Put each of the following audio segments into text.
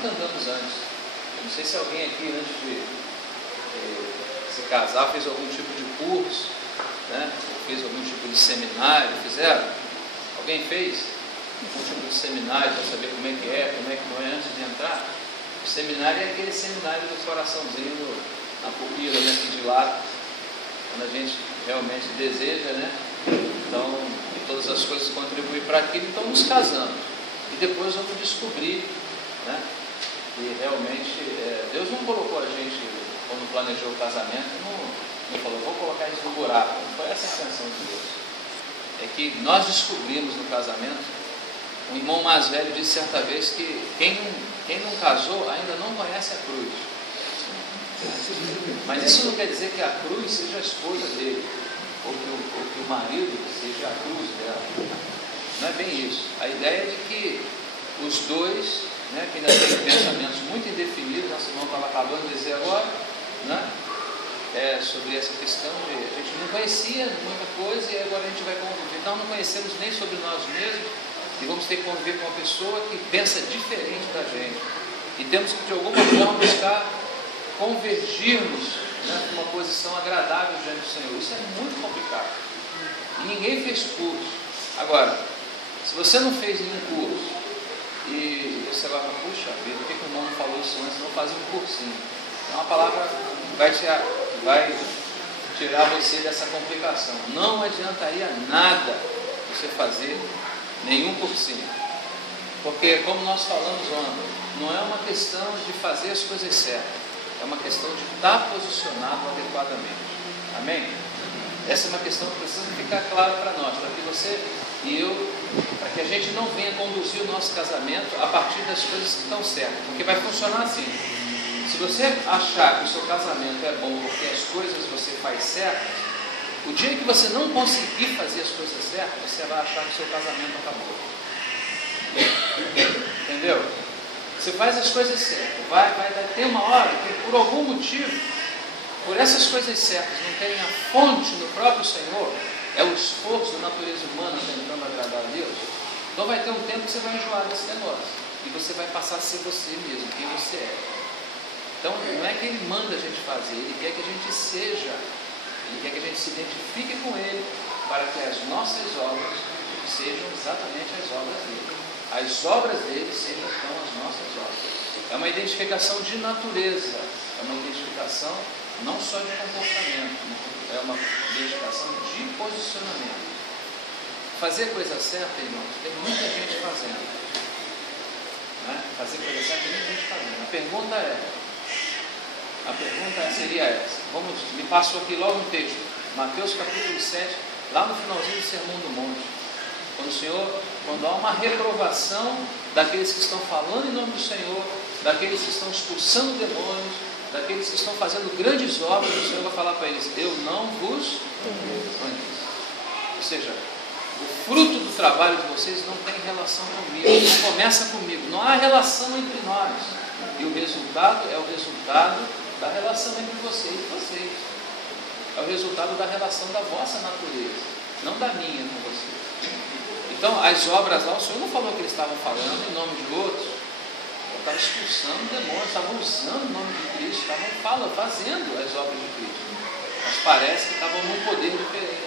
nunca andamos antes. Eu não sei se alguém aqui, antes de se casar, fez algum tipo de curso, né? Fez algum tipo de seminário, fizeram? Alguém fez algum tipo de seminário para saber como é que não é antes de entrar? O seminário é aquele seminário do coraçãozinho na pupila, né, aqui de lado, quando a gente realmente deseja, né? Então, todas as coisas contribuem para aquilo, então nos casamos. E depois vamos descobrir, né, que realmente Deus não colocou a gente, quando planejou o casamento, não falou, vou colocar isso no buraco. Não foi essa a intenção de Deus. É que nós descobrimos no casamento. Um irmão mais velho disse certa vez que quem não casou ainda não conhece a cruz. Mas isso não quer dizer que a cruz seja a esposa dele, ou que o marido seja a cruz dela. Não é bem isso. A ideia é de que os dois, né, que ainda têm pensamentos muito indefinidos, nosso irmão estava acabando de dizer agora, né, sobre essa questão de a gente não conhecia muita coisa e agora a gente vai conviver. Nós não conhecemos nem sobre nós mesmos e vamos ter que conviver com uma pessoa que pensa diferente da gente. E temos que de alguma forma buscar convergirmos, né, para uma posição agradável diante do Senhor. Isso é muito complicado. E ninguém fez curso. Agora, se você não fez nenhum curso e você vai falar, puxa vida, por que o irmão não falou isso antes? Não fazia um cursinho. Então a palavra vai tirar você dessa complicação. Não adiantaria nada você fazer nenhum cursinho. Porque, como nós falamos ontem, não é uma questão de fazer as coisas certas. É uma questão de estar posicionado adequadamente. Amém? Essa é uma questão que precisa ficar clara para nós, para que você e eu, para que a gente não venha conduzir o nosso casamento a partir das coisas que estão certas, porque vai funcionar assim. Se você achar que o seu casamento é bom porque as coisas você faz certas, o dia que você não conseguir fazer as coisas certas, você vai achar que o seu casamento acabou. Entendeu? Você faz as coisas certas, vai ter uma hora que por algum motivo, por essas coisas certas, não tem a fonte no próprio Senhor, é o esforço da natureza humana tentando agradar a Deus, então vai ter um tempo que você vai enjoar desse negócio, e você vai passar a ser você mesmo, quem você é. Então não é que Ele manda a gente fazer, Ele quer que a gente seja, Ele quer que a gente se identifique com Ele, para que as nossas obras sejam exatamente as obras dele. As obras dele sejam então as nossas obras. É uma identificação de natureza, é uma identificação não só de comportamento, é uma identificação de posicionamento. Fazer coisa certa, irmãos, tem muita gente fazendo. Né? Fazer coisa certa tem muita gente fazendo. A pergunta seria essa. Me passou aqui logo um texto, Mateus capítulo 7, lá no finalzinho do Sermão do Monte. Quando há uma reprovação daqueles que estão falando em nome do Senhor, daqueles que estão expulsando demônios, daqueles que estão fazendo grandes obras, o Senhor vai falar para eles, eu não vos conheço. Ou seja, o fruto do trabalho de vocês não tem relação comigo, não começa comigo, não há relação entre nós. E o resultado é o resultado da relação entre vocês e vocês. É o resultado da relação da vossa natureza, não da minha com vocês. Então, as obras lá, o Senhor não falou que eles estavam falando em nome de outros, estavam expulsando demônios, estavam usando o nome de Cristo, estavam fazendo as obras de Cristo. Mas parece que estavam num poder diferente,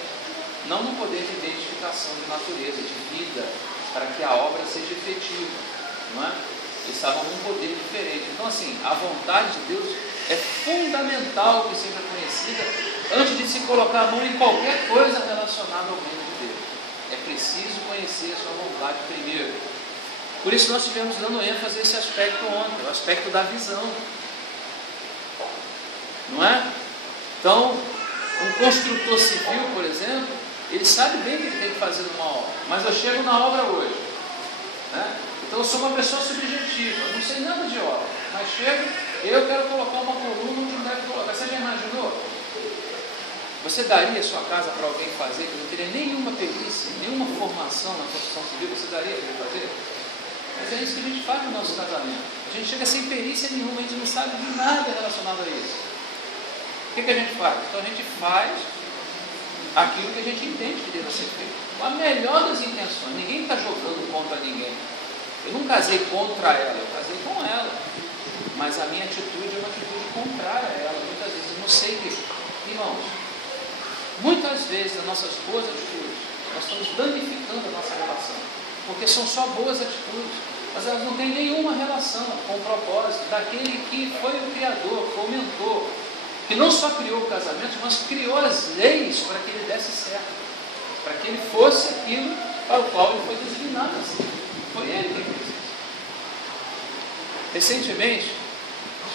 não num poder de identificação de natureza, de vida, para que a obra seja efetiva, não é? Eles estavam num poder diferente. Então, assim, a vontade de Deus é fundamental que seja conhecida antes de se colocar a mão em qualquer coisa relacionada ao reino de Deus. É preciso conhecer a sua vontade primeiro. Por isso nós estivemos dando ênfase a esse aspecto ontem, o aspecto da visão. Não é? Então, um construtor civil, por exemplo, ele sabe bem o que ele tem que fazer numa obra. Mas eu chego na obra hoje. Né? Então eu sou uma pessoa subjetiva, não sei nada de obra. Mas chego, eu quero colocar uma coluna onde não deve colocar. Você já imaginou? Você daria a sua casa para alguém fazer que não teria nenhuma perícia, nenhuma formação na construção civil? Você daria para ele fazer? Mas é isso que a gente faz no nosso casamento. A gente chega sem perícia nenhuma, a gente não sabe de nada relacionado a isso. O que a gente faz? Então a gente faz aquilo que a gente entende que deve ser feito. Com a melhor das intenções. Ninguém está jogando contra ninguém. Eu não casei contra ela, eu casei com ela. a minha atitude é uma atitude contrária a ela. Muitas vezes eu não sei que, irmãos, muitas vezes as nossas boas atitudes, nós estamos danificando a nossa relação, porque são só boas atitudes, mas elas não têm nenhuma relação com o propósito daquele que foi o Criador, foi o mentor, que não só criou o casamento, mas criou as leis para que ele desse certo, para que ele fosse aquilo para o qual ele foi designado assim. Foi ele quem fez isso. Recentemente,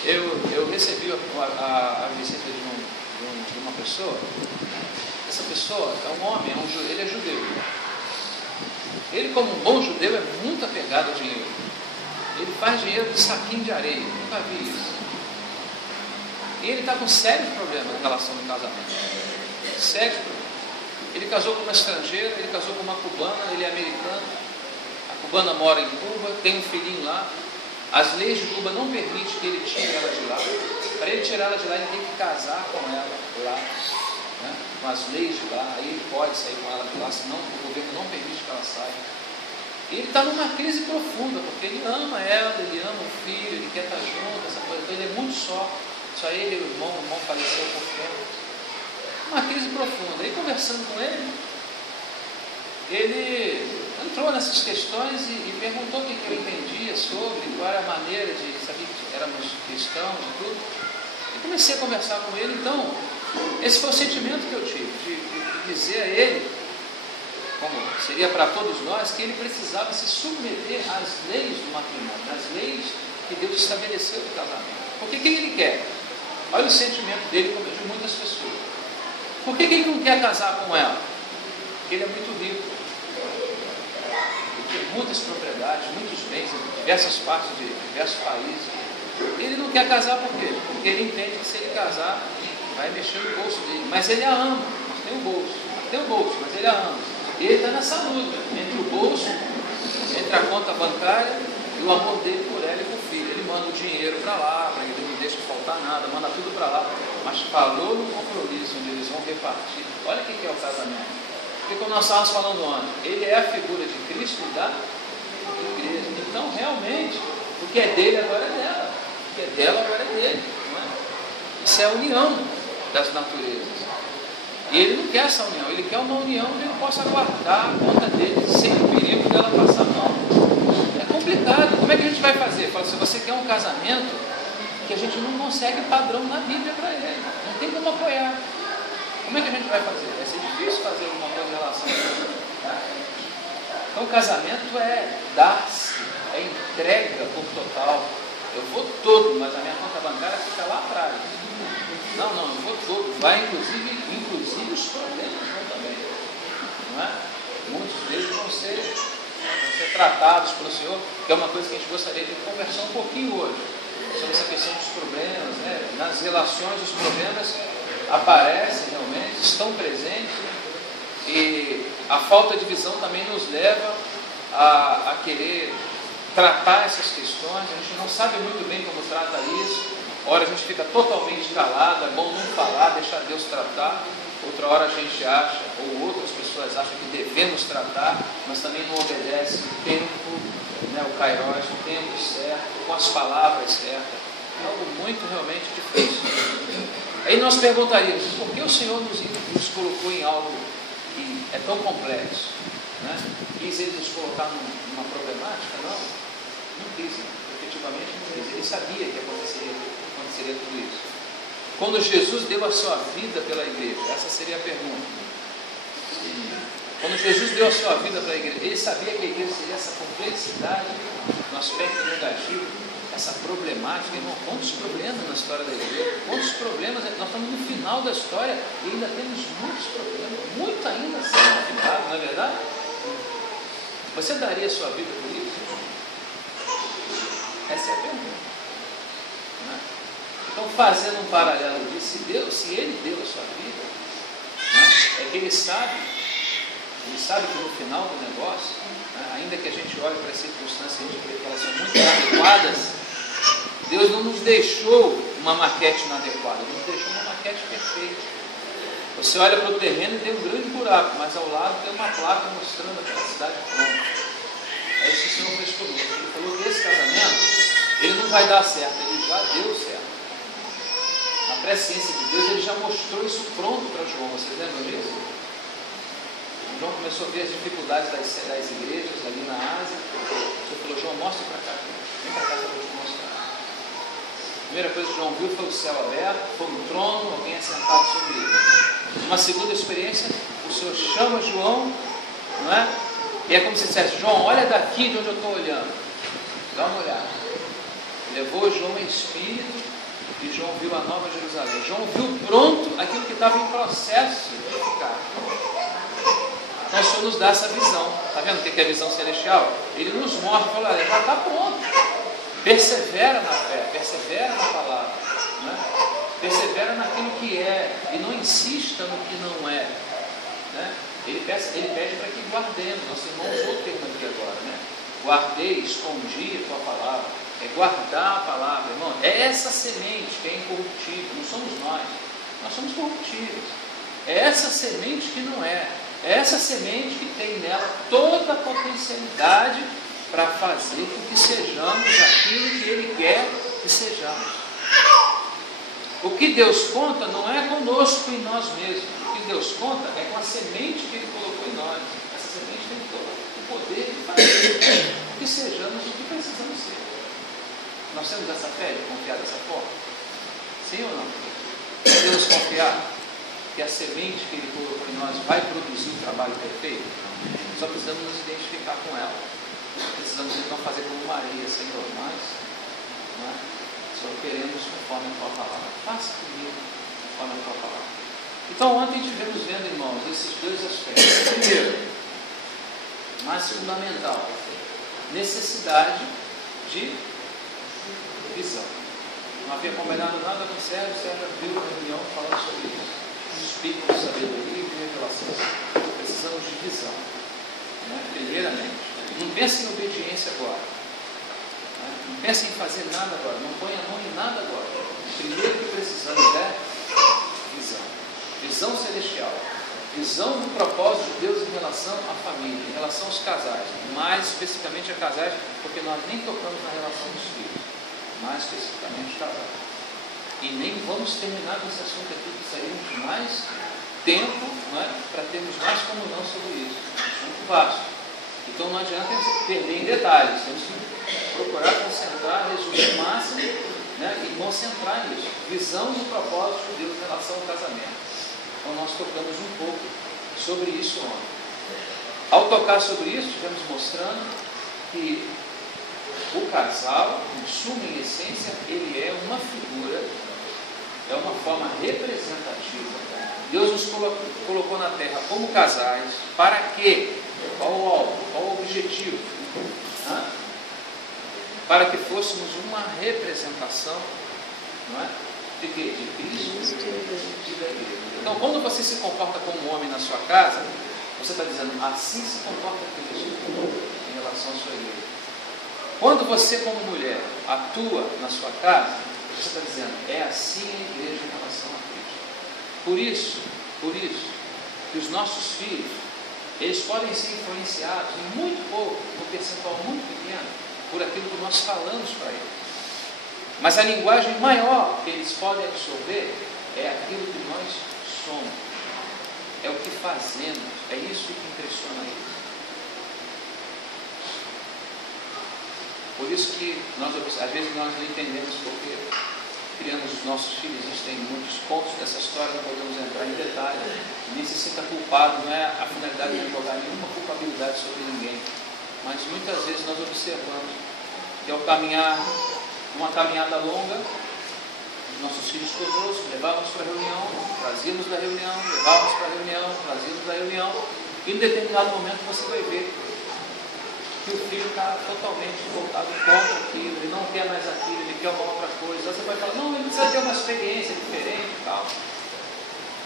eu recebi a visita de uma pessoa. Essa pessoa é um homem, ele é judeu. Ele, como um bom judeu, é muito apegado ao dinheiro. Ele faz dinheiro de saquinho de areia. Nunca vi isso. E ele está com sérios problemas na relação do casamento. Sérios problemas. Ele casou com uma estrangeira, ele casou com uma cubana, ele é americano. A cubana mora em Cuba, tem um filhinho lá. As leis de Cuba não permitem que ele tire ela de lá. Para ele tirar ela de lá, ele tem que casar com ela lá, né? Com as leis de lá. Aí ele pode sair com ela de lá, senão o governo não permite que ela saia. E ele está numa crise profunda, porque ele ama ela, ele ama o filho, ele quer estar junto, essa coisa. Então ele é muito só ele e o irmão faleceu por tempo. Uma crise profunda. Aí conversando com ele, ele entrou nessas questões e perguntou o que eu entendia sobre, qual era a maneira de saber que éramos cristãos e tudo. E comecei a conversar com ele. Então, esse foi o sentimento que eu tive, de dizer a ele, como seria para todos nós, que ele precisava se submeter às leis do matrimônio, às leis que Deus estabeleceu do casamento. Porque o que ele quer? Olha o sentimento dele, como de muitas pessoas. Por que ele não quer casar com ela? Porque ele é muito rico. Ele tem muitas propriedades, muitos bens em diversas partes de diversos países. Ele não quer casar por quê? Porque ele entende que se ele casar, vai mexer no bolso dele. Mas ele a ama. Mas tem o bolso, mas ele a ama. E ele está nessa luta entre o bolso, entre a conta bancária e o amor dele por ela e por filho. Ele manda o dinheiro para lá, para ele não deixa faltar nada, manda tudo para lá. Mas falou no compromisso onde eles vão repartir. Olha o que é o casamento. Porque como nós estávamos falando ontem, ele é a figura de Cristo e da igreja. Então, realmente, o que é dele agora é dela. O que é dela agora é dele. Não é? Isso é a união das naturezas. E ele não quer essa união, ele quer uma união onde ele possa guardar a conta dele sem o perigo dela passar mal. É complicado. Como é que a gente vai fazer? Fala, se você quer um casamento que a gente não consegue padrão na Bíblia para ele, não tem como apoiar. Como é que a gente vai fazer? Vai ser difícil fazer alguma coisa em relação a isso. Tá? Então o casamento é dar-se, é entrega por total. Eu vou todo, mas a minha conta bancária fica lá atrás. Não, eu vou todo. Vai inclusive os problemas vão também. Não é? Muitos deles vão ser tratados pelo Senhor, que é uma coisa que a gente gostaria de conversar um pouquinho hoje, sobre essa questão dos problemas, né? Nas relações os problemas aparecem realmente, estão presentes, e a falta de visão também nos leva a querer tratar essas questões. A gente não sabe muito bem como trata isso. Ora a gente fica totalmente calado, é bom não falar, deixar Deus tratar. Outra hora a gente acha, ou outras pessoas acham que devemos tratar, mas também não obedece o tempo, né, o kairos, o tempo certo, com as palavras certas. É algo muito realmente difícil. Aí nós perguntaríamos, por que o Senhor nos colocou em algo que é tão complexo? Né? Quis ele nos colocar numa problemática? Não quis, efetivamente não quis. Ele sabia que aconteceria tudo isso. Quando Jesus deu a sua vida pela igreja, essa seria a pergunta. Quando Jesus deu a sua vida pela igreja, ele sabia que a igreja seria essa complexidade no aspecto negativo, essa problemática. Irmão, quantos problemas na história da igreja? Quantos problemas? Nós estamos no final da história e ainda temos muitos problemas, muito ainda sendo aplicado, não é verdade? Você daria a sua vida por isso? Essa é a pergunta. Não é? Então, fazendo um paralelo disso, se ele deu a sua vida, né, é que ele sabe que no final do negócio, né, ainda que a gente olhe para as circunstâncias e a gente vê que elas são muito inadequadas, Deus não nos deixou uma maquete inadequada, Ele nos deixou uma maquete perfeita. Você olha para o terreno e tem um grande buraco, mas ao lado tem uma placa mostrando aquela cidade pronta. É isso que o Senhor fez conosco. Ele falou que esse casamento, ele não vai dar certo, ele já deu certo. Na presciência de Deus, ele já mostrou isso pronto para João. Vocês lembram disso? João começou a ver as dificuldades das igrejas ali na Ásia. Ele falou: João, mostra para cá. Vem para cá que eu vou te mostrar. A primeira coisa que João viu foi o céu aberto, foi um trono, alguém assentado sobre ele. Uma segunda experiência, o Senhor chama João, não é? E é como se dissesse: João, olha daqui de onde eu estou olhando. Dá uma olhada. Levou João em espírito e João viu a Nova Jerusalém. João viu pronto aquilo que estava em processo de ficar. Então o Senhor nos dá essa visão. Está vendo o que é a visão celestial? Ele nos mostra, fala: olha, já está pronto. Persevera na fé, persevera na palavra, né? Persevera naquilo que é e não insista no que não é, né? Ele pede para que guardemos. Nosso irmão usou o termo aqui agora, né? Guardei, escondi a tua palavra. É guardar a palavra, irmão. É essa semente que é incorruptível. Não somos nós somos corruptíveis. É essa semente que não é. É essa semente que tem nela toda a potencialidade para fazer com que sejamos aquilo que Ele quer que sejamos. O que Deus conta não é conosco em nós mesmos. O que Deus conta é com a semente que Ele colocou em nós. Essa semente tem todo o poder de fazer que sejamos o que precisamos ser. Nós temos essa fé de confiar dessa forma? Sim ou não? Podemos confiar que a semente que Ele colocou em nós vai produzir o trabalho perfeito? Só precisamos nos identificar com ela. Precisamos então fazer como Maria: Senhor, mas só queremos conforme a tua palavra. Faça comigo conforme a tua palavra. Então ontem tivemos vendo, irmãos, esses dois aspectos. Primeiro, mais fundamental, necessidade de visão. Não havia combinado nada com o Sérgio abriu uma reunião falando sobre isso. Espírito de sabedoria e de revelação. Precisamos de visão, né? Primeiramente. Não pense em obediência agora, né? Não pense em fazer nada agora. Não ponha a mão em nada agora. O primeiro que precisamos é visão. Visão celestial. Visão do propósito de Deus em relação à família, em relação aos casais, mais especificamente a casais, porque nós nem tocamos na relação dos filhos, mais especificamente casais. E nem vamos terminar com esse assunto aqui, que saímos mais tempo, não é? Para termos mais comunhão sobre isso. É um assunto vasto. Então não adianta perder em detalhes, temos que procurar concentrar, resumir o máximo, né? E concentrar nisso. Visão do propósito de Deus em relação ao casamento. Então nós tocamos um pouco sobre isso ontem. Ao tocar sobre isso, estivemos mostrando que o casal, em suma e essência, ele é uma figura, é uma forma representativa. Deus nos colocou na terra como casais. Para quê? Qual o alvo? Qual o objetivo? Para que fôssemos uma representação, não é? De quê? De Cristo e da igreja. Então, quando você se comporta como um homem na sua casa, você está dizendo: assim se comporta Cristo em relação à sua igreja. Quando você, como mulher, atua na sua casa, você está dizendo: é assim a igreja em relação a Cristo. Por isso, que os nossos filhos, eles podem ser influenciados em muito pouco, um percentual muito pequeno, por aquilo que nós falamos para eles. Mas a linguagem maior que eles podem absorver é aquilo que nós somos, é o que fazemos, é isso que impressiona eles. Por isso que às vezes nós não entendemos porque criamos os nossos filhos. Existem muitos pontos dessa história, não podemos entrar em detalhe, nem se sinta culpado. Não é a finalidade de jogar nenhuma culpabilidade sobre ninguém, mas muitas vezes nós observamos que ao caminhar uma caminhada longa, nossos filhos conosco, levávamos para a reunião, trazíamos da reunião, levávamos para a reunião, trazíamos da reunião, e em determinado momento você vai ver que o filho está totalmente voltado contra aquilo, ele não quer mais aquilo, ele quer uma outra coisa. Você vai falar: não, ele precisa ter uma experiência diferente e tal.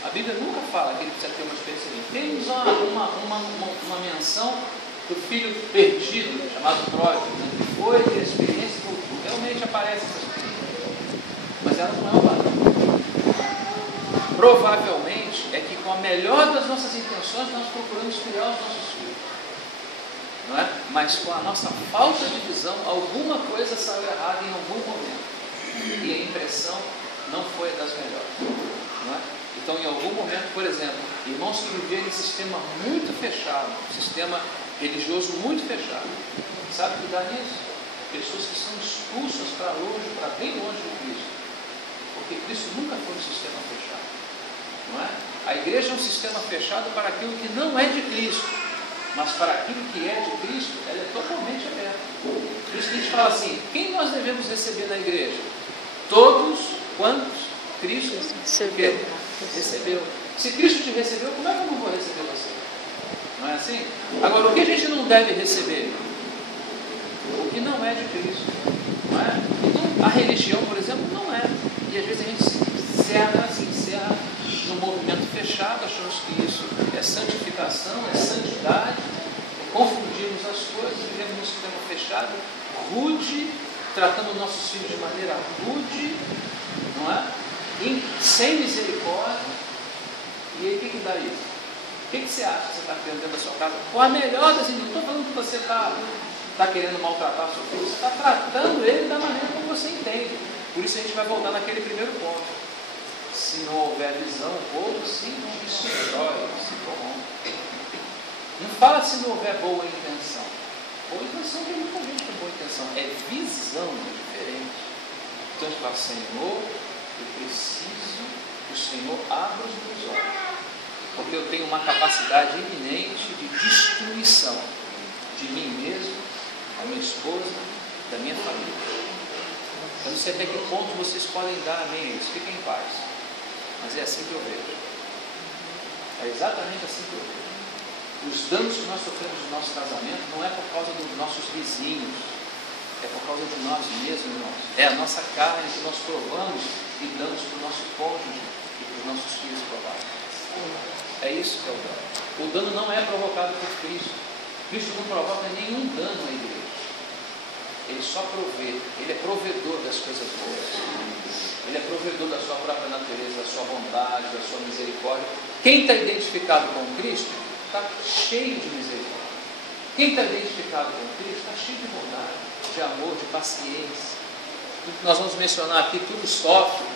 A Bíblia nunca fala que ele precisa ter uma experiência diferente. Temos uma menção do filho perdido, chamado pródigo, né, que foi ter a experiência e voltou. Realmente aparece essa experiência, mas ela não é o padrão. Provavelmente é que com a melhor das nossas intenções nós procuramos criar os nossos filhos, não é? Mas com a nossa falta de visão, alguma coisa saiu errada em algum momento. pressão não foi das melhores. Não é? Então, em algum momento, por exemplo, irmãos que viveram em sistema muito fechado, um sistema religioso muito fechado, sabe o que dá nisso? Pessoas que são expulsas para longe, para bem longe de Cristo, porque Cristo nunca foi um sistema fechado. Não é? A igreja é um sistema fechado para aquilo que não é de Cristo, mas para aquilo que é de Cristo, ela é totalmente aberta. Por isso que a gente fala assim: quem nós devemos receber na igreja? Todos quantos Cristo recebeu. Se Cristo te recebeu, como é que eu não vou receber você? Não é assim? Agora, o que a gente não deve receber? O que não é de Cristo. Não é? Então, a religião, por exemplo, não é. E às vezes a gente se encerra num movimento fechado, achamos que isso é santificação, é santidade, confundimos as coisas, vivemos num sistema fechado, rude, tratando nossos filhos de maneira rude, não é? Sem misericórdia. E aí o que dá isso? O que você acha que você está criando dentro da sua casa? Com a melhor das intenções. Não estou falando que você está querendo maltratar o seu filho, você está tratando ele da maneira como você entende. Por isso a gente vai voltar naquele primeiro ponto. Se não houver visão, o povo se destrói, se corrompe. Não fala se não houver boa intenção. Boa intenção tem muita gente com boa intenção. É visão, é diferente. Então a gente fala: Senhor, eu preciso que o Senhor abra os meus olhos, porque eu tenho uma capacidade iminente de destruição de mim mesmo, da minha esposa, da minha família. Eu não sei até que ponto vocês podem dar amém a isso, fiquem em paz, mas é assim que eu vejo. É exatamente assim que eu vejo. Os danos que nós sofremos no nosso casamento não é por causa dos nossos vizinhos, é por causa de nós mesmos, irmãos. É a nossa carne que nós provamos e damos para o nosso cônjuge e para os nossos filhos provados. É isso que é o dano. O dano não é provocado por Cristo. Cristo não provoca nenhum dano à igreja. Ele só provê. Ele é provedor das coisas boas. Ele é provedor da sua própria natureza, da sua bondade, da sua misericórdia. Quem está identificado com Cristo está cheio de misericórdia. Quem está identificado com Cristo está cheio de bondade, de amor, de paciência. Tudo que nós vamos mencionar aqui, tudo sofre,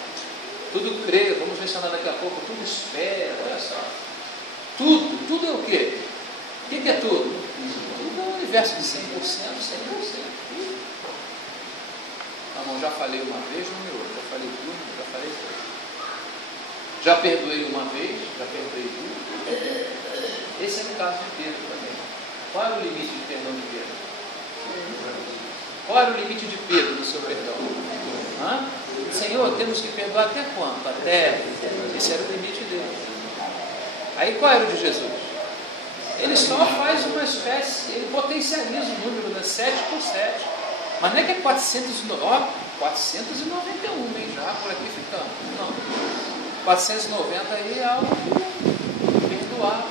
tudo crê, vamos mencionar daqui a pouco, tudo espera, olha só. Tudo é o quê? O que é tudo? Tudo é um universo de 100%, 100%. Não, já falei uma vez, não me ouve. Já falei tudo, já falei tudo. Já perdoei uma vez, já perdoei tudo. Esse é o caso de Pedro também. Qual era o limite de perdão de Pedro? Qual era o limite de Pedro no seu perdão? Senhor, temos que perdoar até quanto? Até. Esse era o limite dele. Aí qual era o de Jesus? Ele só faz uma espécie, ele potencializa o número, né? 7 por 7. Mas não é que é 491, hein? Já por aqui ficando. Não. 490 aí é algo perdoar.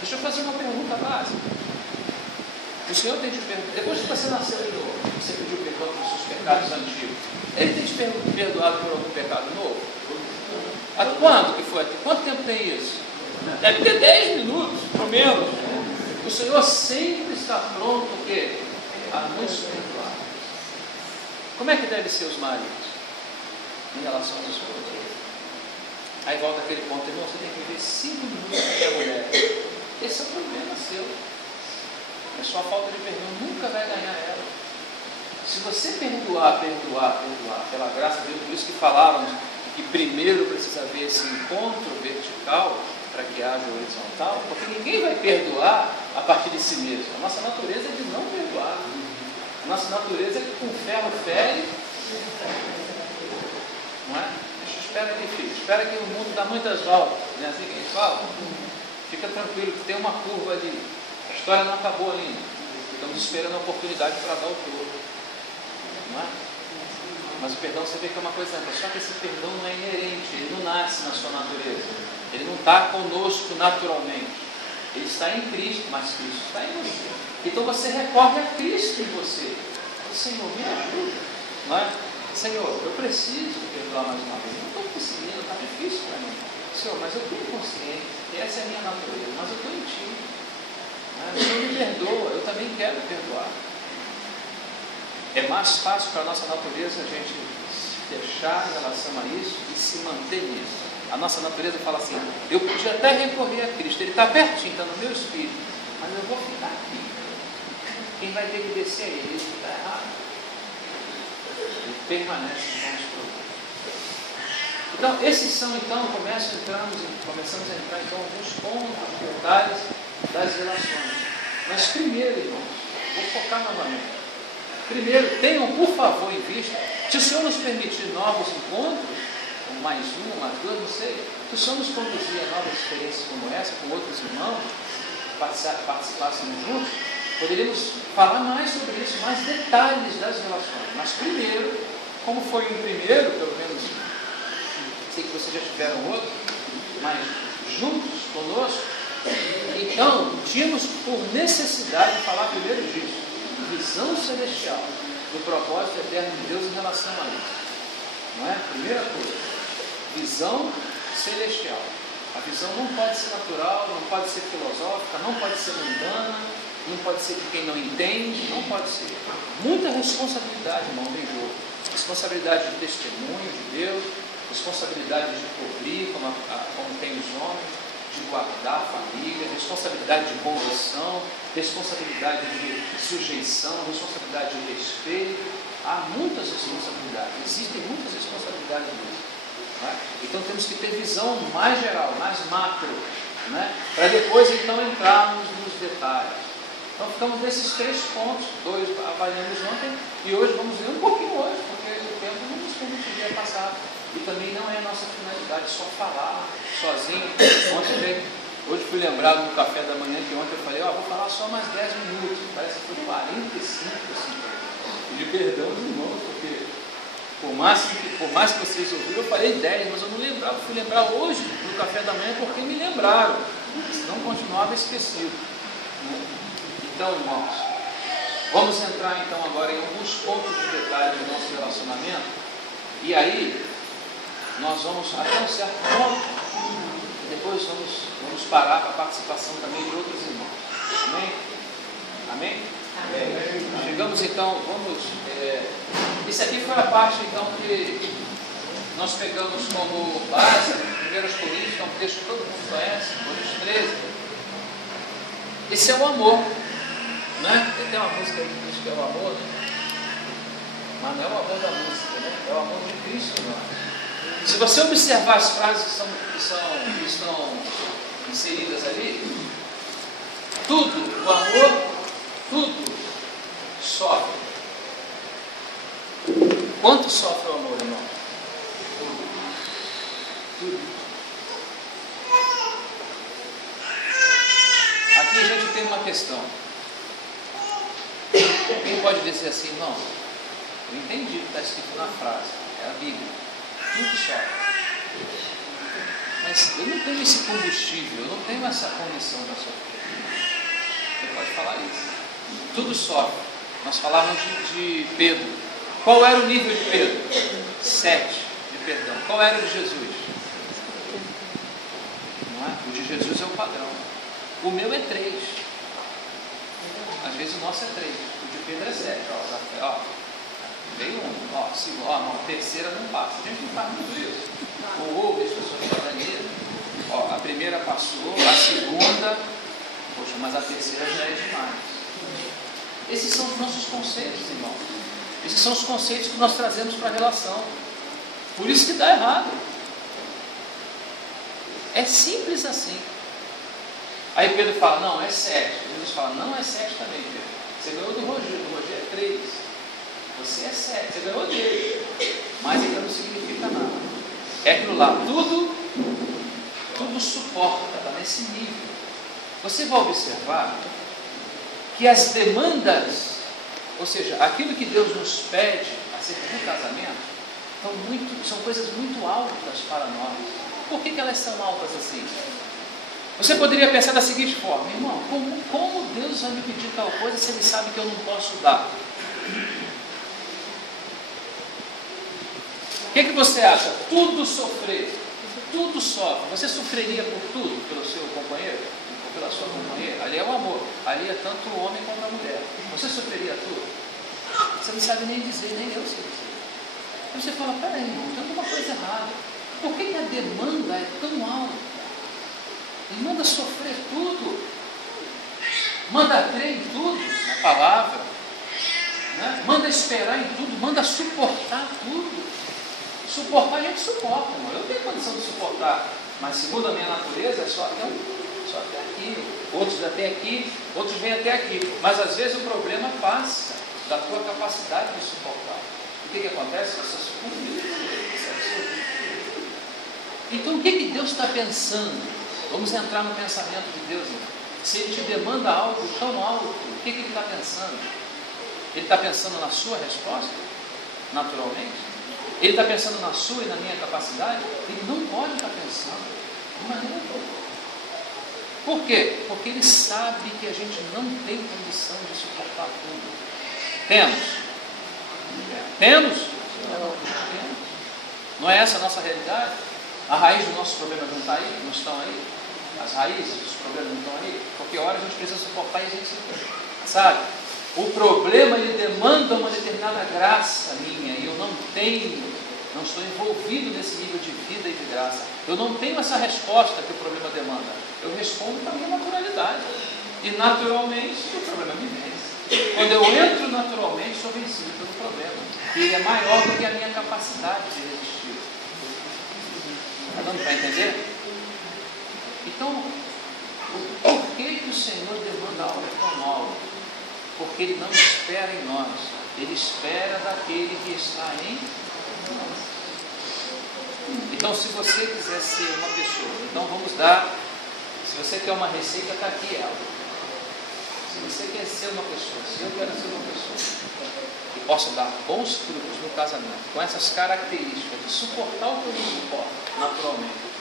Deixa eu fazer uma pergunta básica. O Senhor tem te perdoado, depois que você nasceu de novo, você pediu perdão pelos seus pecados antigos, Ele tem te perdoado por algum pecado novo? Há quando que foi? Quanto tempo tem isso? Deve ter 10 minutos, pelo menos. O Senhor sempre está pronto o quê? A nos perdoar. Como é que devem ser os maridos em relação às esposas? Aí volta aquele ponto: irmão, você tem que viver 5 minutos com a minha mulher. Esse é o problema seu. A sua falta de perdão nunca vai ganhar ela. Se você perdoar pela graça de Deus, por isso que falávamos que primeiro precisa haver esse encontro vertical para que haja o horizontal, porque ninguém vai perdoar a partir de si mesmo. A nossa natureza é de não perdoar. A nossa natureza é que com ferro fere. Não é? Espera aqui, filho. Espera que o mundo dá muitas voltas. Não é assim que a gente fala? Fica tranquilo que tem uma curva ali. A história não acabou ainda. Estamos esperando a oportunidade para dar o todo. Não é? Mas o perdão, você vê que é uma coisa ampla. Só que esse perdão não é inerente. Ele não nasce na sua natureza. Ele não está conosco naturalmente. Ele está em Cristo, mas Cristo está em você. Então você recorre a Cristo em você. Senhor, me ajuda. Não é? Senhor, eu preciso perdoar mais uma vez. Não estou conseguindo, está difícil para mim. Senhor, mas eu tenho consciência. Essa é a minha natureza. Mas eu estou em Ti. O Senhor me perdoa, eu também quero perdoar. É mais fácil para a nossa natureza a gente fechar em relação a isso e se manter nisso. A nossa natureza fala assim, eu podia até recorrer a Cristo, Ele está pertinho, está no meu espírito, mas eu vou ficar aqui. Quem vai ter que descer é Ele está errado. Ele permanece com os problemas. Então, esses são, então, começamos a entrar, então, alguns pontos, detalhes das relações. Mas primeiro, irmãos, vou focar novamente. Primeiro, tenham, por favor, em vista, se o Senhor nos permitir novos encontros, mais um, mais dois, não sei, se o Senhor nos conduzir a novas experiências como essa, com outros irmãos, participassem juntos, poderíamos falar mais sobre isso, mais detalhes das relações. Mas primeiro, como foi um primeiro, pelo menos, sei que vocês já tiveram outro, mas juntos conosco, então tínhamos por necessidade de falar primeiro disso, visão celestial, do propósito eterno de Deus em relação a isso. Não é? Primeira coisa, visão celestial. A visão não pode ser natural, não pode ser filosófica, não pode ser mundana, não pode ser de quem não entende, não pode ser. Muita responsabilidade, irmão, em jogo. Responsabilidade de testemunho de Deus, responsabilidade de cobrir, como tem os homens, de guardar a família, responsabilidade de condução, responsabilidade de sujeição, responsabilidade de respeito. Há muitas responsabilidades, existem muitas responsabilidades nisso. Né? Então temos que ter visão mais geral, mais macro, né? Para depois então entrarmos nos detalhes. Então ficamos nesses 3 pontos, 2 avaliamos ontem e hoje vamos ver um pouquinho hoje, porque o tempo não nos permitiria passar. E também não é a nossa finalidade só falar sozinho. Hoje fui lembrado no café da manhã que ontem eu falei, vou falar só mais 10 minutos. Parece que foi 45 assim. De perdão dos irmãos, porque por mais que vocês ouviram, eu falei 10, mas eu não lembrava. Fui lembrar hoje no café da manhã porque me lembraram. Senão continuava esquecido. Então, irmãos, vamos entrar então agora em alguns pontos de detalhe do nosso relacionamento. E aí nós vamos até um certo ponto, e depois vamos parar para a participação também de outros irmãos. Amém? Amém? Chegamos então, isso aqui foi a parte então que nós pegamos como base, 1 Coríntios, que é um texto que todo mundo conhece, Coríntios 13. Esse é o amor, né? Tem uma música aí que diz que é o amor, mas não é o amor da música, né? É o amor de Cristo, não. Se você observar as frases que estão inseridas ali, tudo, o amor, tudo sofre. Quanto sofre o amor, irmão? Tudo. Aqui a gente tem uma questão. Quem pode dizer assim, não, eu entendi o que está escrito na frase, é a Bíblia. Tudo sofre. Mas eu não tenho esse combustível, eu não tenho essa condição para sofrer. Você pode falar isso. Tudo sofre. Nós falávamos de Pedro. Qual era o nível de Pedro? 7 de perdão. Qual era o de Jesus? Não é? O de Jesus é o padrão. O meu é 3. Às vezes o nosso é 3. O de Pedro é 7. Veio a terceira não passa. A gente não faz muito isso. Ou ouve as pessoas falando isso. A primeira passou, a segunda, poxa, mas a terceira já é demais. Esses são os nossos conceitos, irmão. Esses são os conceitos que nós trazemos para a relação. Por isso que dá errado. É simples assim. Aí Pedro fala, não, é 7. Jesus fala, não é 7 também, Pedro. Você ganhou do Rogério é 3. Você é 7, você ganhou dele. Mas ainda não significa nada. É aquilo lá, tudo suporta, está nesse nível. Você vai observar que as demandas, ou seja, aquilo que Deus nos pede acerca do casamento, são coisas muito altas para nós. Por que elas são altas assim? Você poderia pensar da seguinte forma, irmão, como Deus vai me pedir tal coisa se Ele sabe que eu não posso dar? O que você acha? Tudo sofrer, tudo sofre. Você sofreria por tudo, pelo seu companheiro, ou pela sua companheira? Ali é o amor, ali é tanto o homem quanto a mulher. Você sofreria tudo? Você não sabe nem dizer, nem eu sei dizer. Aí você fala, peraí, irmão, tem alguma coisa errada. Por que a demanda é tão alta? Ele manda sofrer tudo, manda crer em tudo, na palavra, né? Manda esperar em tudo, manda suportar tudo. Suportar a gente suporta, irmão. Eu tenho condição de suportar, mas segundo a minha natureza é só até aqui. Outros até aqui, outros vêm até aqui. Mas às vezes o problema passa da tua capacidade de suportar. O que acontece? Você sucumbe. Então o que Deus está pensando? Vamos entrar no pensamento de Deus, irmão. Se Ele te demanda algo tão alto, o que Ele está pensando? Ele está pensando na sua resposta, naturalmente? Ele está pensando na sua e na minha capacidade? Ele não pode estar pensando de maneira alguma. Por quê? Porque Ele sabe que a gente não tem condição de suportar tudo. Temos? Temos? Não é essa a nossa realidade? A raiz dos nossos problemas não está aí? Não estão aí? As raízes dos problemas não estão aí? Porque a hora a gente precisa suportar e a gente sabe? O problema, ele demanda uma determinada graça minha, e eu não estou envolvido nesse nível de vida e de graça. Eu não tenho essa resposta que o problema demanda. Eu respondo com a minha naturalidade. E naturalmente o problema me vence. Quando eu entro naturalmente, sou vencido pelo problema. E ele é maior do que a minha capacidade de resistir. Está dando para entender? Então, por que o Senhor demanda algo tão alto? Porque Ele não espera em nós, Ele espera daquele que está em nós. Então, se você quiser ser uma pessoa, então vamos dar, se você quer uma receita, está aqui ela. Se você quer ser uma pessoa, se eu quero ser uma pessoa que possa dar bons frutos no casamento, com essas características de suportar o que eu não suporto naturalmente,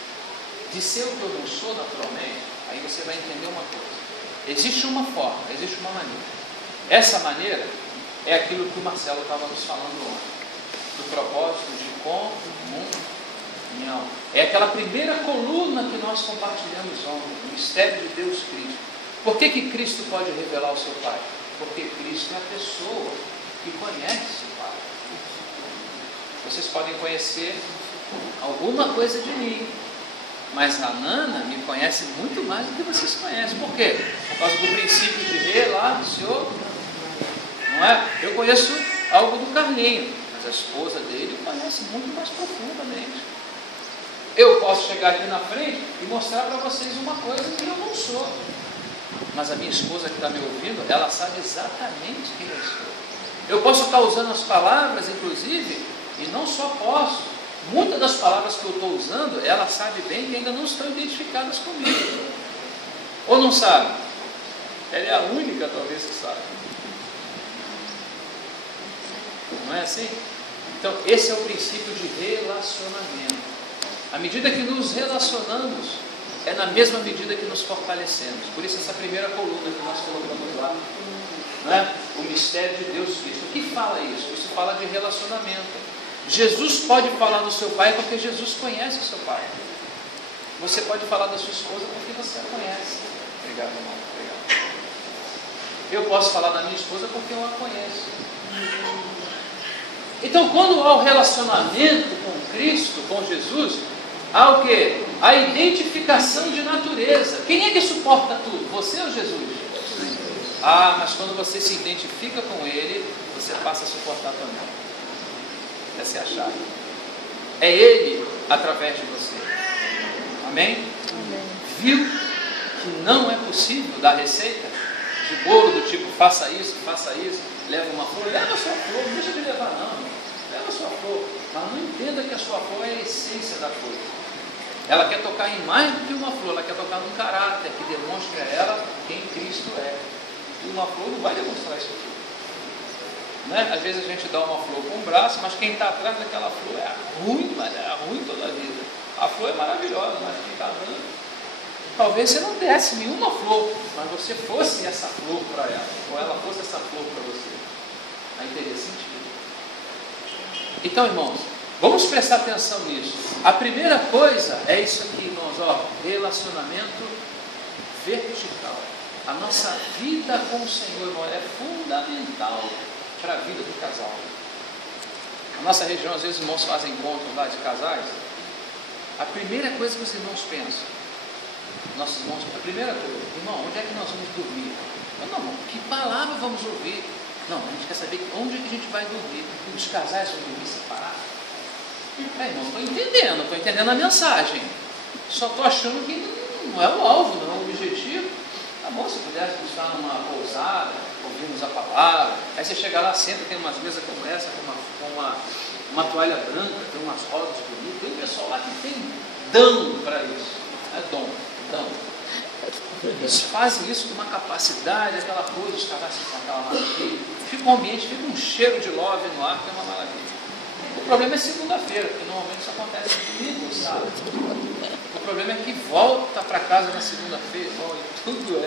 de ser o que eu não sou naturalmente, aí você vai entender uma coisa. Existe uma forma, existe uma maneira. Essa maneira é aquilo que o Marcelo estava nos falando ontem, do propósito de comunhão. É aquela primeira coluna que nós compartilhamos ontem, o mistério de Deus Cristo. Por que Cristo pode revelar o seu Pai? Porque Cristo é a pessoa que conhece o Pai. Vocês podem conhecer alguma coisa de mim, mas a Nana me conhece muito mais do que vocês conhecem. Por quê? Por causa do princípio de ver lá do Senhor. Não é? Eu conheço algo do Carlinho, mas a esposa dele conhece muito mais profundamente. Eu posso chegar aqui na frente e mostrar para vocês uma coisa que eu não sou. Mas a minha esposa que está me ouvindo, ela sabe exatamente quem eu sou. Eu posso estar usando as palavras, inclusive, e não só posso. Muitas das palavras que eu estou usando, ela sabe bem que ainda não estão identificadas comigo. Ou não sabe? Ela é a única, talvez, que sabe. Não é assim? Então, esse é o princípio de relacionamento. À medida que nos relacionamos, é na mesma medida que nos fortalecemos. Por isso, essa primeira coluna que nós colocamos lá, né? O mistério de Deus Cristo. O que fala isso? Isso fala de relacionamento. Jesus pode falar do seu pai porque Jesus conhece o seu pai. Você pode falar da sua esposa porque você a conhece. Obrigado, irmão. Obrigado. Eu posso falar da minha esposa porque eu a conheço. Então, quando há o relacionamento com Cristo, com Jesus, há o quê? A identificação de natureza. Quem é que suporta tudo? Você ou Jesus? Ah, mas quando você se identifica com Ele, você passa a suportar também. Essa é a chave. É Ele através de você. Amém? Amém? Viu que não é possível dar receita de bolo do tipo faça isso, leva uma flor, leva a sua flor, não deixa de levar não, leva a sua flor, mas não entenda que a sua flor é a essência da coisa. Ela quer tocar em mais do que uma flor, ela quer tocar num caráter que demonstre a ela quem Cristo é. E uma flor não vai demonstrar isso aqui. Né? Às vezes a gente dá uma flor com um braço, mas quem está atrás daquela flor é ruim, mas é ruim toda a vida. A flor é maravilhosa, mas quem está dando, talvez você não desse nenhuma flor, mas você fosse essa flor para ela, ou ela fosse essa flor para você. Aí teria sentido. Então, irmãos, vamos prestar atenção nisso. A primeira coisa é isso aqui, irmãos, ó, relacionamento vertical. A nossa vida com o Senhor, irmão, é fundamental para a vida do casal. Na nossa região, às vezes, os irmãos fazem encontros lá de casais. A primeira coisa que os irmãos pensam, nossos irmãos, a primeira coisa, irmão, onde é que nós vamos dormir? Não, irmão, que palavra vamos ouvir? Não, a gente quer saber onde é que a gente vai dormir. Os casais vão dormir separados? Irmão, não estou entendendo a mensagem. Só estou achando que não é o alvo, não é o objetivo. Tá bom, se pudesse estar numa pousada, ouvirmos a palavra, aí você chega lá, senta, tem umas mesas como essa, com uma toalha branca, tem umas rodas bonitas, tem um pessoal lá que tem dom para isso. É dom. Eles fazem isso com uma capacidade, aquela coisa, os casais com aquela maravilha. Fica um ambiente, fica um cheiro de love no ar, que é uma maravilha. O problema é segunda-feira, porque normalmente isso acontece no domingo, sabe? O problema é que volta para casa na segunda-feira, e tudo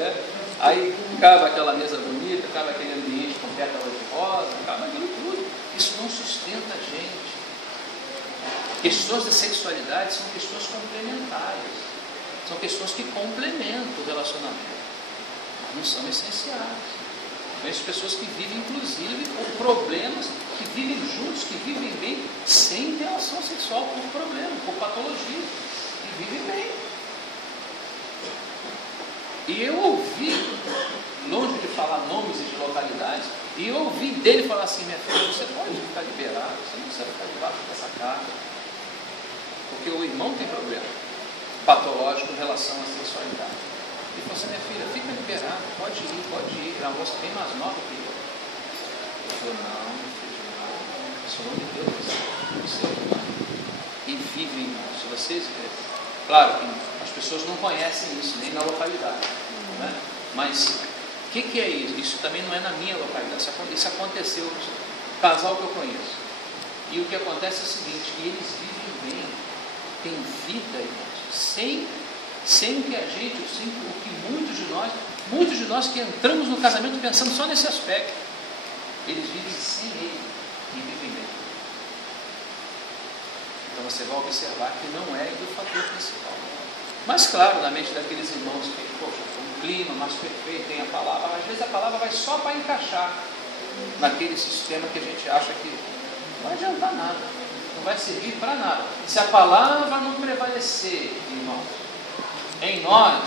aí acaba aquela mesa bonita, acaba aquele ambiente com pétalas de rosa, acaba aquilo tudo. Isso não sustenta a gente. Questões de sexualidade são questões complementares. São questões que complementam o relacionamento, mas não são essenciais. Conheço pessoas que vivem, inclusive, com problemas, que vivem juntos, que vivem bem, sem relação sexual, por problema, por patologia, e vivem bem. E eu ouvi, longe de falar nomes e de localidades, e eu ouvi dele falar assim: minha filha, você pode ficar liberado, você não precisa ficar debaixo dessa carga, porque o irmão tem problema patológico em relação à sexualidade. Ele falou assim: minha filha, fica liberado, pode ir, era uma moça bem mais nova que eu. Eu falei: não, meu filho, não, sou nome de Deus, você é humano. E vivem, se vocês, claro que as pessoas não conhecem isso, nem na localidade, né? Mas o que é isso? Isso também não é na minha localidade, isso aconteceu no casal que eu conheço. E o que acontece é o seguinte: que eles vivem bem, têm vida, irmãos, sem que a gente, sem o que muitos de nós que entramos no casamento pensando só nesse aspecto, eles vivem sem ele e vivem bem. Então você vai observar que não é o fator principal. Mas claro, na mente daqueles irmãos que, poxa, um clima mais perfeito, tem a palavra, às vezes a palavra vai só para encaixar naquele sistema que a gente acha que não vai adiantar nada, não vai servir para nada. Se a palavra não prevalecer, irmãos, em nós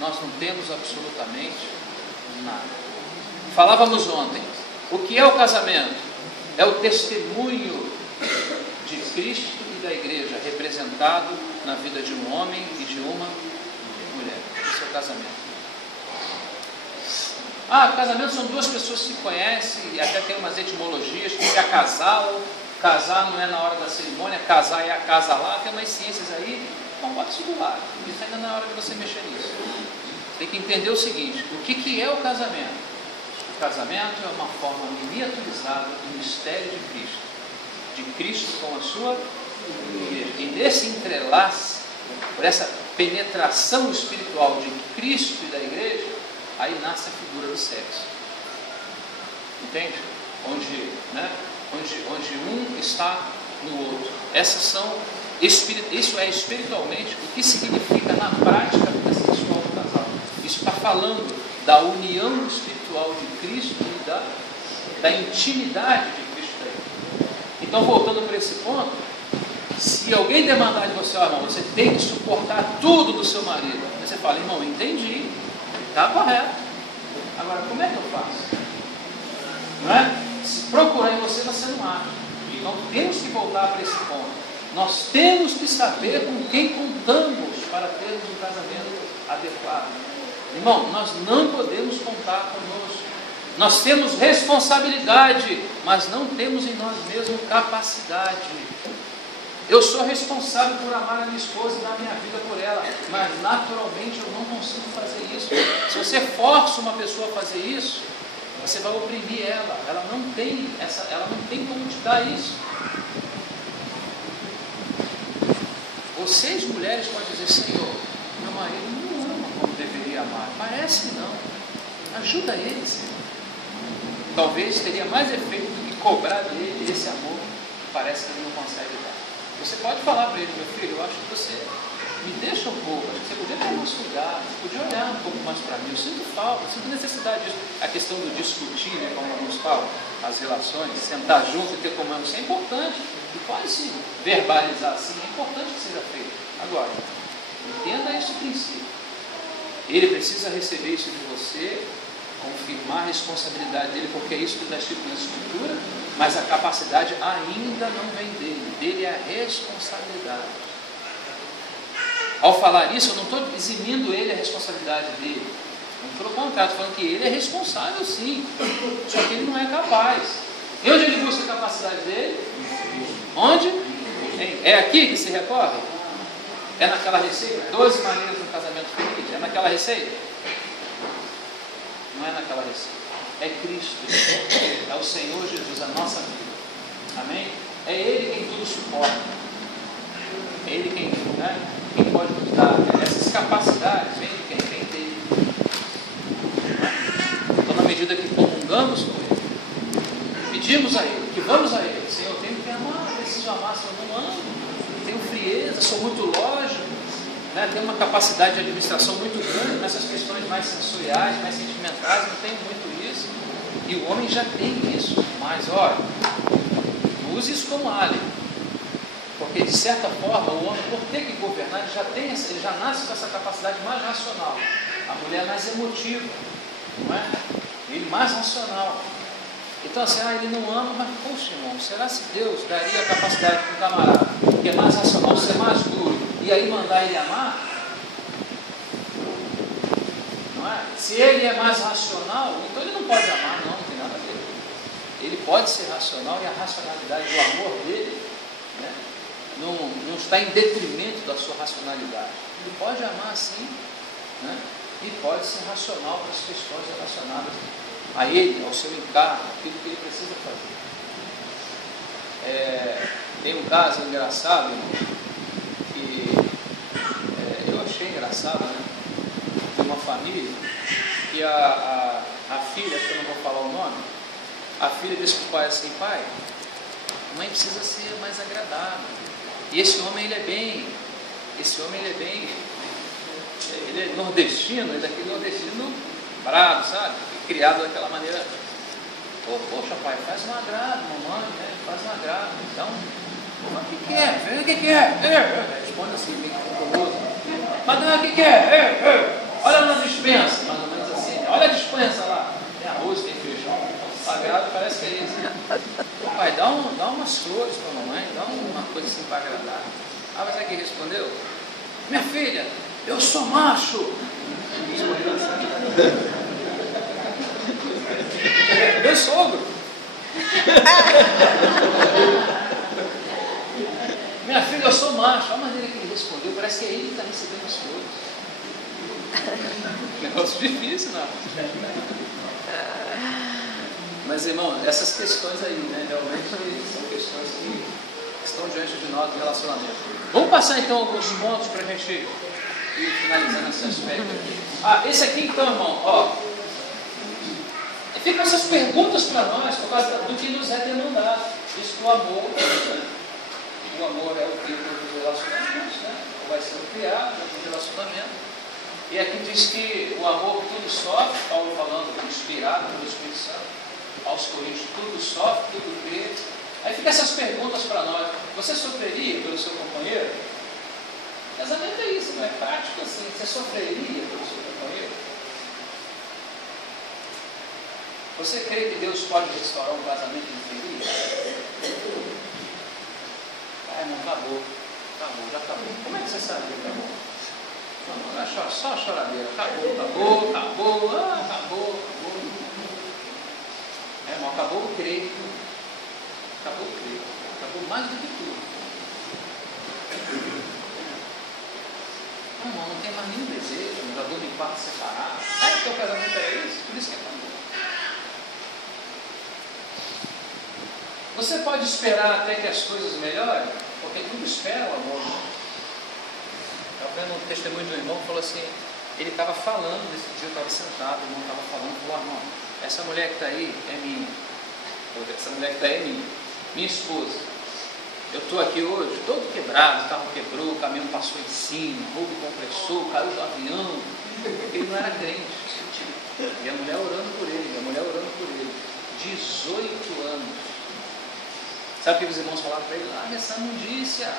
não temos absolutamente nada. Falávamos ontem, o que é o casamento? É o testemunho de Cristo e da igreja representado na vida de um homem e de uma mulher. Esse é o casamento. Casamento são duas pessoas que se conhecem, e até tem umas etimologias que se acasalam. Casar não é na hora da cerimônia, casar é acasalar, tem umas ciências aí. Então bota isso do lado, isso ainda não é hora de você mexer nisso. Tem que entender o seguinte: o que é o casamento? O casamento é uma forma miniaturizada do mistério de Cristo com a sua igreja. E nesse entrelace, por essa penetração espiritual de Cristo e da igreja, aí nasce a figura do sexo. Entende? Onde um está no outro. Isso é espiritualmente o que significa na prática a vida sexual do casal. Isso está falando da união espiritual de Cristo e da intimidade de Cristo daí. Então, voltando para esse ponto, se alguém demandar de você: irmão, você tem que suportar tudo do seu marido, você fala: irmão, entendi, está correto, agora como é que eu faço? Não é? Se procurar em você, você não acha. Então temos que voltar para esse ponto. Nós temos que saber com quem contamos para termos um casamento adequado. Irmão, nós não podemos contar conosco. Nós temos responsabilidade, mas não temos em nós mesmos capacidade. Eu sou responsável por amar a minha esposa e dar minha vida por ela, mas naturalmente eu não consigo fazer isso. Se você força uma pessoa a fazer isso, você vai oprimir ela não tem como te dar isso. Vocês mulheres podem dizer: Senhor, meu marido não ama como deveria amar. Parece que não. Ajuda ele, Senhor. Talvez teria mais efeito do que cobrar dele esse amor que parece que ele não consegue dar. Você pode falar para ele: meu filho, eu acho que você me deixa um pouco, acho que você podia ter mais lugar, podia olhar um pouco mais para mim, eu sinto falta, eu sinto necessidade disso. A questão do discutir, né, como alguns falam, as relações, sentar junto e ter comunhão, isso é importante, e pode se verbalizar assim, é importante que seja feito. Agora, entenda esse princípio, ele precisa receber isso de você, confirmar a responsabilidade dele, porque é isso que está escrito na Escritura, mas a capacidade ainda não vem dele é a responsabilidade. Ao falar isso, eu não estou eximindo ele a responsabilidade dele, pelo contrário, estou falando que ele é responsável sim, só que ele não é capaz. E onde ele busca a capacidade dele? Onde? É aqui que se recorre? É naquela receita? 12 maneiras de um casamento feliz? É naquela receita? Não é naquela receita. É Cristo, é o Senhor Jesus, a nossa vida. Amém? É Ele quem tudo suporta. É Ele quem pode nos dar. Essas capacidades vêm de quem? Vem dele. Então, na medida que comungamos com Ele, pedimos a Ele, que vamos a Ele, Senhor, eu tenho que amar, preciso amar, Senhor, eu não amo, tenho frieza, sou muito lógico, né? Tenho uma capacidade de administração muito grande nessas questões mais sensoriais, mais sentimentais, não tenho muito isso. E o homem já tem isso, mas olha, não use isso como álibi, porque de certa forma o homem, por ter que governar, ele já nasce com essa capacidade mais racional. A mulher é mais emotiva, não é? Ele mais racional. Então assim, ele não ama, mas poxa, irmão, será se Deus daria a capacidade para um camarada que é mais racional, ser mais duro, e aí mandar ele amar? Não é? Se ele é mais racional, então ele não pode amar, não tem nada a ver. Ele pode ser racional e a racionalidade do amor dele, né, não está em detrimento da sua racionalidade. Ele pode amar sim, né, e pode ser racional para as questões relacionadas a ele, ao seu encargo, aquilo que ele precisa fazer. Tem um caso engraçado, que eu achei engraçado, né? De uma família, e a filha, que eu não vou falar o nome, a filha disse para o pai assim: pai, a mãe precisa ser mais agradável, e esse homem ele é bem ele é nordestino, ele é aquele nordestino bravo, sabe? Criado daquela maneira. Poxa pai, faz um agrado, mamãe, né? Faz um agrado. Então, o que é? O que é? Responde assim, bem curioso. Mas não, o que é? Olha na dispensa, mais ou menos assim. Olha a dispensa lá. Tem arroz, tem feijão. Sagrado parece que é isso. Pai, dá umas flores para a mamãe, dá uma coisa assim para agradar. Ah, mas é que respondeu? Minha filha, eu sou macho. Meu sogro. Minha filha, eu sou macho. A maneira que ele respondeu, parece que é ele que está recebendo as flores. Negócio difícil, não? Mas, irmão, essas questões aí, né, realmente são questões que estão diante de nós no relacionamento. Vamos passar então alguns pontos para a gente ir finalizando esse aspecto aqui. Esse aqui então, irmão, ó. Ficam essas perguntas para nós por causa do que nos é demandado. Diz que o amor é o filho dos relacionamentos, né? Ou vai ser o criado do relacionamento. E aqui diz que o amor tudo sofre, Paulo falando, inspirado pelo Espírito Santo. Aos Coríntios, tudo sofre, tudo crê. Aí fica essas perguntas para nós. Você sofreria pelo seu companheiro? Casamento é isso, não é prático assim. Você sofreria pelo seu companheiro? Você crê que Deus pode restaurar um casamento infeliz? Irmão, acabou, já acabou. Como é que você sabe que acabou? Não é só choradeira. Acabou. Irmão, acabou o crer. Acabou mais do que tudo. Irmão, não tem mais nenhum desejo, já dorme em quarto separado. Sabe que o casamento é isso? Por isso que acabou. Você pode esperar até que as coisas melhorem, porque tudo espera o amor. Estava vendo um testemunho de um irmão que falou assim, ele estava falando, nesse dia eu estava sentado, o irmão estava falando, falou: irmão, essa mulher que está aí é minha. Essa mulher que está aí é minha esposa. Eu estou aqui hoje todo quebrado, o carro quebrou, o caminhão passou em cima, houve compressor, caiu do avião. Ele não era crente. E a mulher orando por ele, 18 anos. Sabe o que os irmãos falaram para ele? Larga essa imundícia.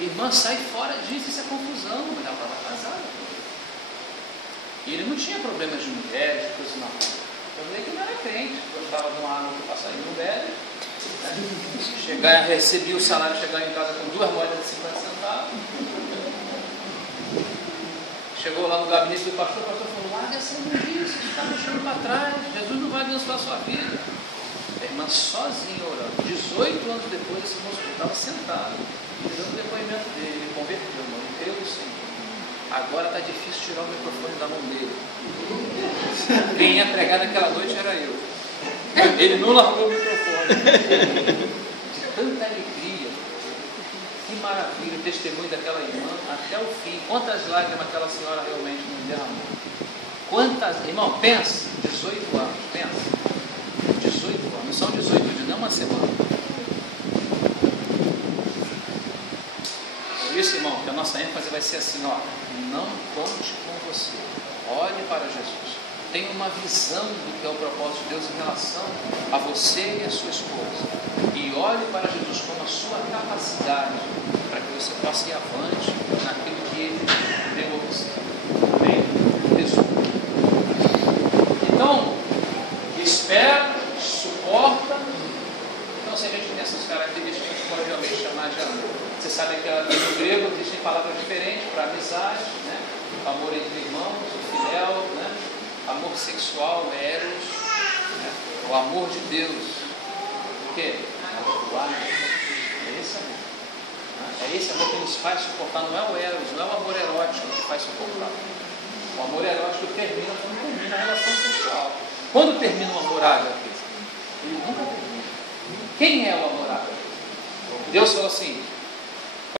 Irmã, sai fora disso, isso é confusão. Mas ela estava casada. E ele não tinha problemas de mulheres, de coisas na rua. Eu falei que não era crente, gostava de uma água que passarinho no velho. Recebia o salário, chegava em casa com 2 moedas de 50 centavos. Chegou lá no gabinete do pastor, o pastor falou: larga essa imundícia, você está deixando para trás, Jesus não vai abençoar a sua vida. A irmã sozinha orando. 18 anos depois, esse moço estava sentado, dando o depoimento dele, ele converteu, irmão, ele creu no Senhor. Agora está difícil tirar o microfone da mão dele. Quem ia pregar naquela noite era eu. Ele não largou o microfone. Tanta alegria. Que maravilha, o testemunho daquela irmã até o fim. Quantas lágrimas aquela senhora realmente não derramou. Quantas, irmão, pensa, 18 anos, pensa. 18 anos, não são 18 dias, não uma semana. Por isso, irmão, que a nossa ênfase vai ser assim, ó, não conte com você. Olhe para Jesus. Tenha uma visão do que é o propósito de Deus em relação a você e a sua esposa. E olhe para Jesus como a sua capacidade para que você possa ir avante naquilo que Ele deu a você. Amém? Resumo. Então, espera, suporta. Então, se a gente tem essas características, a gente pode realmente chamar de amor. Você sabe que no grego existem palavras diferentes para amizade, né? Amor entre irmãos, filial, né? Amor sexual, eros, né? O amor de Deus. O quê? O amor. É esse amor. É esse amor que nos faz suportar. Não é o eros, não é o amor erótico que faz suportar. O amor erótico termina quando termina a relação sexual. Quando termina o amor ágape? Ele nunca termina. Quem é o amor ágape? Deus falou assim: